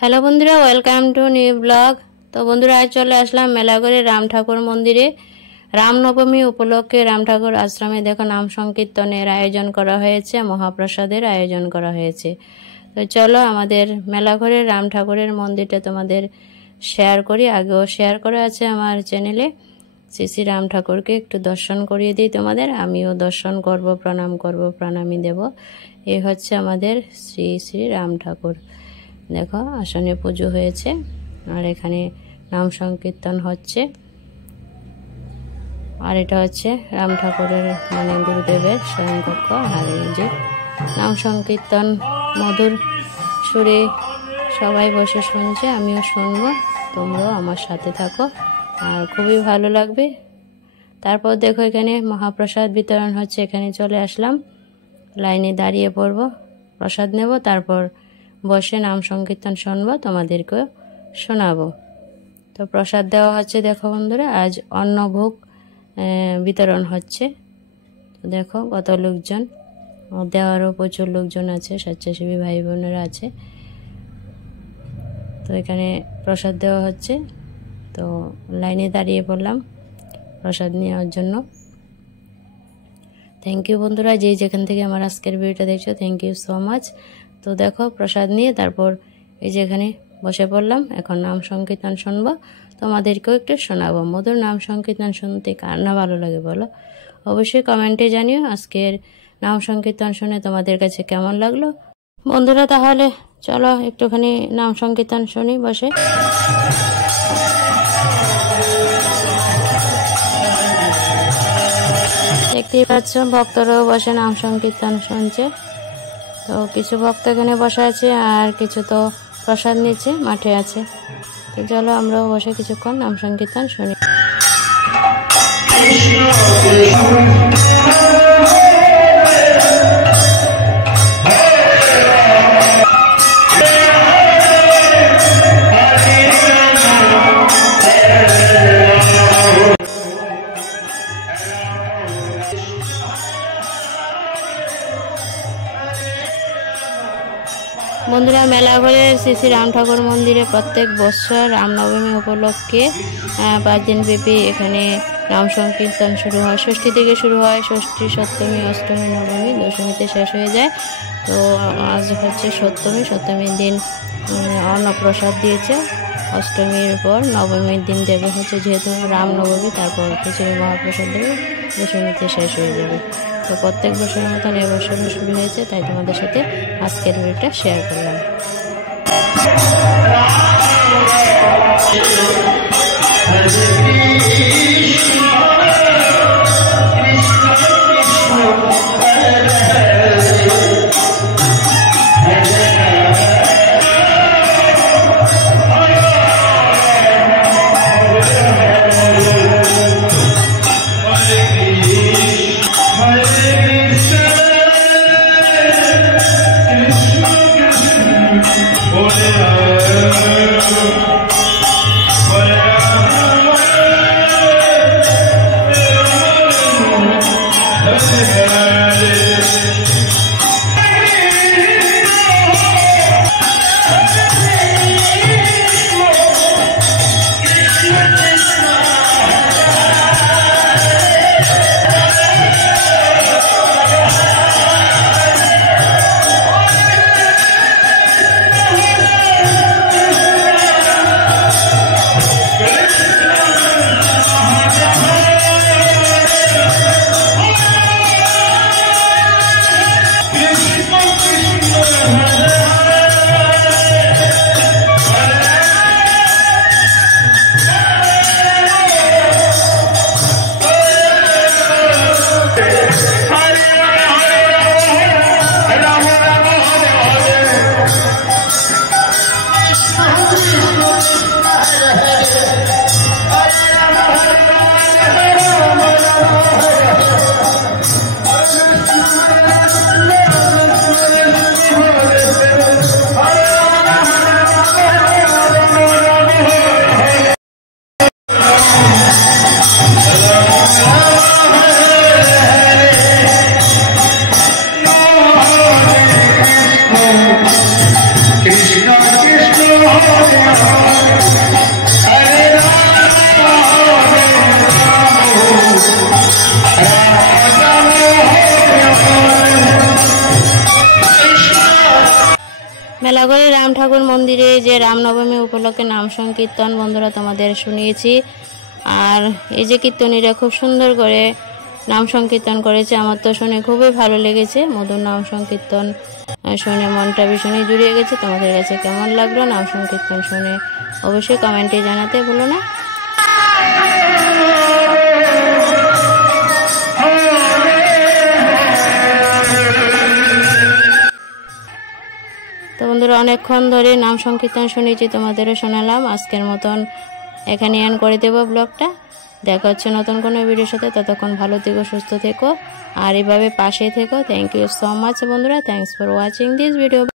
Hello বন্ধুরা, welcome to new blog. তো বন্ধুরা, আজ চলে আসলাম মেলাঘরে রাম ঠাকুর মন্দিরে। রামনবমী উপলক্ষে রাম ঠাকুর আশ্রমে দেখো নাম সংকীর্তনের আয়োজন করা হয়েছে, মহাপ্রসাদের আয়োজন করা হয়েছে। তো চলো আমাদের মেলাঘরের রাম ঠাকুরের মন্দিরটা তোমাদের শেয়ার করি। আগেও শেয়ার করা আছে আমার চ্যানেলে। শ্রী শ্রী রাম ঠাকুরকে একটু দর্শন করিয়ে দিই তোমাদের। আমিও দর্শন করব, প্রণাম করব, প্রণামী দেব। এই হচ্ছে আমাদের শ্রী শ্রী রাম ঠাকুর। দেখো আসনে পুজো হয়েছে আর এখানে নাম সংকীর্তন হচ্ছে। আর এটা হচ্ছে রাম ঠাকুরের মানে গুরুদেবের স্বয়ংকক্ষ। আর এই যে নাম সংকীর্তন মধুর সুরে সবাই বসে শুনছে, আমিও শুনবো, তোমরাও আমার সাথে থাকো আর খুবই ভালো লাগবে। তারপর দেখো এখানে মহাপ্রসাদ বিতরণ হচ্ছে। এখানে চলে আসলাম, লাইনে দাঁড়িয়ে পড়বো, প্রসাদ নেব, তারপর বসে নাম সংকীর্তন শুনবো, তোমাদেরকেও শোনাবো। তো প্রসাদ দেওয়া হচ্ছে। দেখো বন্ধুরা, আজ অন্নভোগ বিতরণ হচ্ছে। তো দেখো কত লোকজন, দেওয়ারও প্রচুর লোকজন আছে, স্বেচ্ছাসেবী ভাই বোনেরা আছে। তো এখানে প্রসাদ দেওয়া হচ্ছে, তো লাইনে দাঁড়িয়ে পড়লাম প্রসাদ নেওয়ার জন্য। থ্যাংক ইউ বন্ধুরা, যেখান থেকে আমার আজকের ভিডিওটা দেখছো, থ্যাংক ইউ সো মাচ। তো দেখো প্রসাদ নিয়ে তারপর এই যে এখানে বসে পড়লাম। এখন নাম সংকীর্তন শুনবো, তোমাদেরকেও একটু শোনাবো। মধুর নাম সংকীর্তন শুনতে কার না ভালো লাগে বলো? অবশ্যই কমেন্টে জানিও আজকের নাম সংকীর্তন শুনে তোমাদের কাছে কেমন লাগলো। বন্ধুরা তাহলে চলো একটুখানি নাম সংকীর্তন শুনি বসে। দেখতেই পাচ্ছ ভক্তরাও বসে নাম সংকীর্তন শুনছে। তো কিছু ভক্ত এখানে বসে আছে আর কিছু তো প্রসাদ নিচ্ছে, মাঠে আছে। তো চলো আমরাও বসে কিছুক্ষণ নাম সংকীর্তন শুনি। বন্ধুরা, মেলাঘরের শ্রী শ্রী রাম ঠাকুর মন্দিরে প্রত্যেক বছর রামনবমী উপলক্ষে 5 দিন ব্যাপী এখানে নাম সংকীর্তন শুরু হয়। ষষ্ঠী থেকে শুরু হয়, ষষ্ঠী, সপ্তমী, অষ্টমী, নবমী, দশমীতে শেষ হয়ে যায়। তো আজ হচ্ছে সপ্তমী। সপ্তমীর দিন অন্নপ্রসাদ দিয়েছে, অষ্টমীর পর নবমীর দিন দেবে হচ্ছে, যেহেতু রামনবমী, তারপর খিচুড়ি মহাপ্রসাদ দেবে, দশমীতে শেষ হয়ে যাবে। তো প্রত্যেক বছরের মতন এবছরও শুরু হয়েছে, তাই তোমাদের সাথে আজকের ভিডিওটা শেয়ার করলাম। মেলাঘরে রাম ঠাকুর মন্দিরে যে রামনবমী উপলক্ষে নাম সংকীর্তন বন্ধুরা তোমাদের শুনিয়েছি। আর এই যে কীর্তনীরা খুব সুন্দর করে নাম সংকীর্তন করেছে, আমার তো শুনে খুবই ভালো লেগেছে। মধুর নাম সংকীর্তন শুনে মনটা ভীষণই জুড়িয়ে গেছে। তোমাদের কাছে কেমন লাগলো নাম সংকীর্তন শুনে অবশ্যই কমেন্টে জানাতে ভুলো না। তো বন্ধুরা অনেকক্ষণ ধরে নাম সংকীর্তন শুনেছি, তোমাদেরও শোনালাম। আজকের মতন এখানে এন্ড করে দেবো ব্লগটা। দেখা হচ্ছে নতুন কোনো ভিডিওর সাথে। ততক্ষণ ভালো থেকো, সুস্থ থেকো আর এভাবে পাশে থেকো। থ্যাংক ইউ সো মাচ বন্ধুরা। Thanks for watching this video.